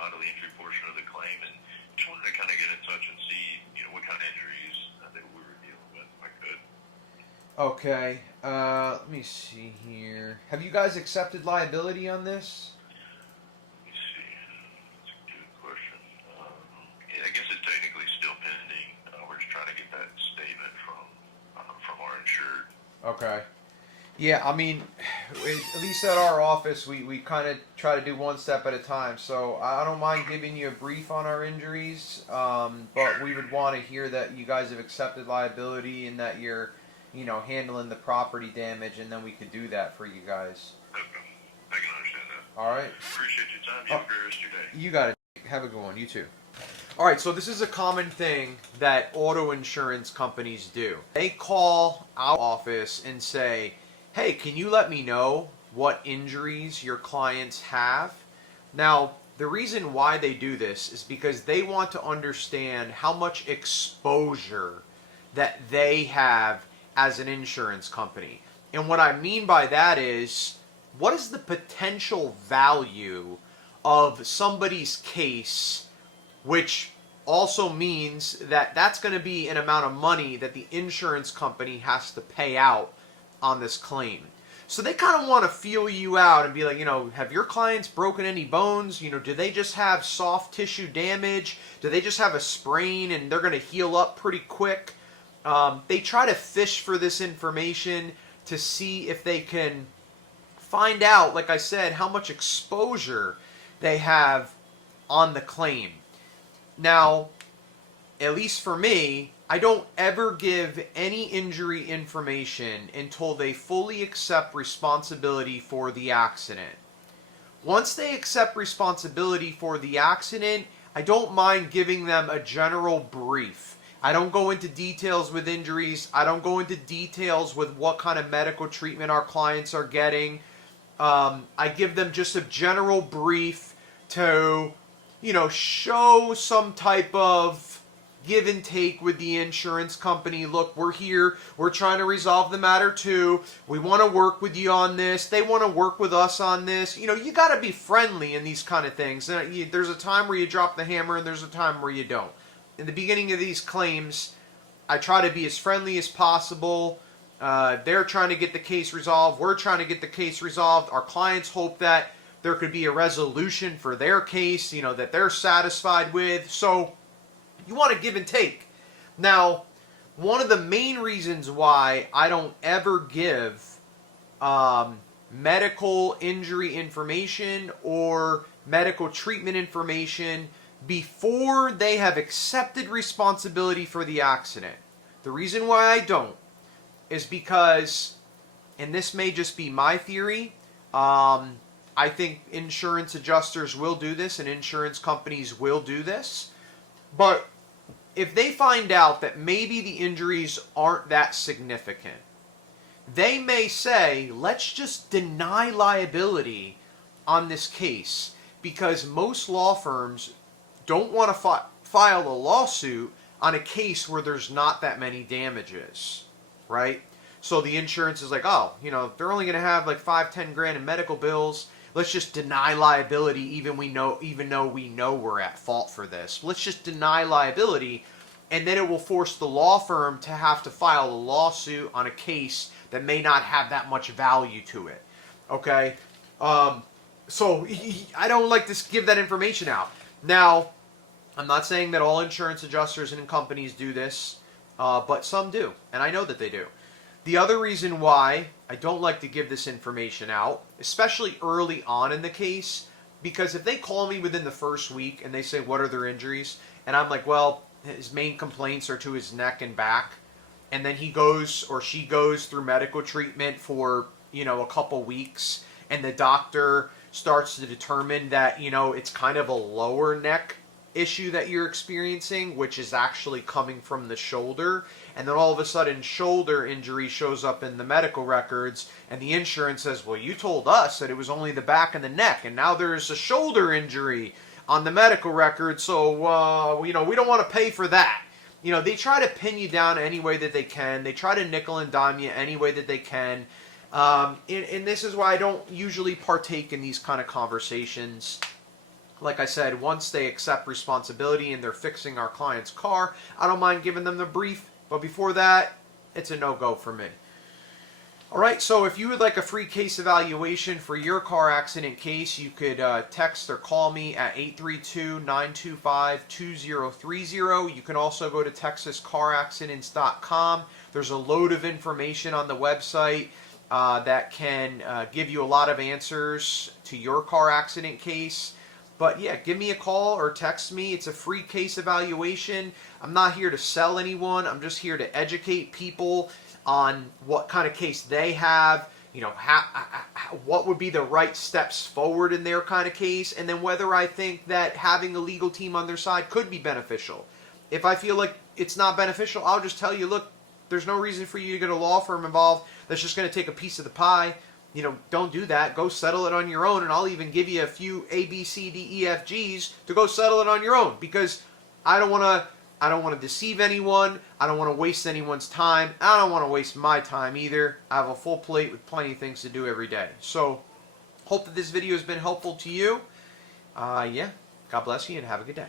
bodily injury portion of the claim, and just wanted to kind of get in touch and see, what kind of injuries that we were dealing with, if I could. Okay. Let me see here. Have you guys accepted liability on this? Let me see. That's a good question. Yeah, I guess it's technically still pending. We're just trying to get that statement from our insured. Okay. Yeah, I mean, at least at our office, we kind of try to do one step at a time. So I don't mind giving you a brief on our injuries, but we would want to hear that you guys have accepted liability and that you're, handling the property damage, and then we could do that for you guys. Okay. I can understand that. All right. Appreciate your time. You have a great rest of your day. You got it. Have a good one. You too. All right, so this is a common thing that auto insurance companies do. They call our office and say, hey, can you let me know what injuries your clients have? Now, the reason why they do this is because they want to understand how much exposure that they have as an insurance company. And what I mean by that is, what is the potential value of somebody's case, which also means that that's going to be an amount of money that the insurance company has to pay out on this claim. So they kind of want to feel you out and be like, have your clients broken any bones? Do they just have soft tissue damage? Do they just have a sprain and they're going to heal up pretty quick? They try to fish for this information to see if they can find out, like I said, how much exposure they have on the claim. Now, at least for me, I don't ever give any injury information until they fully accept responsibility for the accident. Once they accept responsibility for the accident, I don't mind giving them a general brief. I don't go into details with injuries. I don't go into details with what kind of medical treatment our clients are getting. I give them just a general brief to, show some type of give and take with the insurance company. Look, we're here. We're trying to resolve the matter too. We want to work with you on this. They want to work with us on this. You got to be friendly in these kind of things. There's a time where you drop the hammer and there's a time where you don't. In the beginning of these claims, I try to be as friendly as possible. They're trying to get the case resolved. We're trying to get the case resolved. Our clients hope that there could be a resolution for their case, that they're satisfied with. So you want to give and take. Now, one of the main reasons why I don't ever give medical injury information or medical treatment information before they have accepted responsibility for the accident. The reason why I don't is because, and this may just be my theory, I think insurance adjusters will do this and insurance companies will do this, but if they find out that maybe the injuries aren't that significant, they may say, let's just deny liability on this case, because most law firms don't want to file a lawsuit on a case where there's not that many damages, right? So the insurance is like, oh, they're only going to have like $5-10 grand in medical bills. Let's just deny liability even though we know we're at fault for this. Let's just deny liability, and then it will force the law firm to have to file a lawsuit on a case that may not have that much value to it. Okay? So I don't like to give that information out. Now, I'm not saying that all insurance adjusters and companies do this, but some do, and I know that they do. The other reason why I don't like to give this information out, especially early on in the case, because if they call me within the first week and they say, what are their injuries? And I'm like, well, his main complaints are to his neck and back. And then he goes or she goes through medical treatment for, a couple weeks. And the doctor starts to determine that, it's kind of a lower neck issue that you're experiencing, which is actually coming from the shoulder. And then all of a sudden, shoulder injury shows up in the medical records, and the insurance says, well, you told us that it was only the back and the neck, and now there's a shoulder injury on the medical record, so, we don't want to pay for that. They try to pin you down any way that they can. They try to nickel and dime you any way that they can. And this is why I don't usually partake in these kind of conversations. Like I said, once they accept responsibility and they're fixing our client's car, I don't mind giving them the brief, but before that, it's a no-go for me. All right, so if you would like a free case evaluation for your car accident case, you could text or call me at 832-925-2030. You can also go to texascaraccidents.com. There's a load of information on the website that can give you a lot of answers to your car accident case. But yeah, give me a call or text me. It's a free case evaluation. I'm not here to sell anyone. I'm just here to educate people on what kind of case they have, you know, what would be the right steps forward in their kind of case, and then whether I think that having a legal team on their side could be beneficial. If I feel like it's not beneficial, I'll just tell you, look, there's no reason for you to get a law firm involved that's just going to take a piece of the pie. You know, don't do that. Go settle it on your own, and I'll even give you a few A, B, C, D, E, F, Gs to go settle it on your own, because I don't want to deceive anyone. I don't want to waste anyone's time. I don't want to waste my time either. I have a full plate with plenty of things to do every day. So, hope that this video has been helpful to you. Yeah, God bless you and have a good day.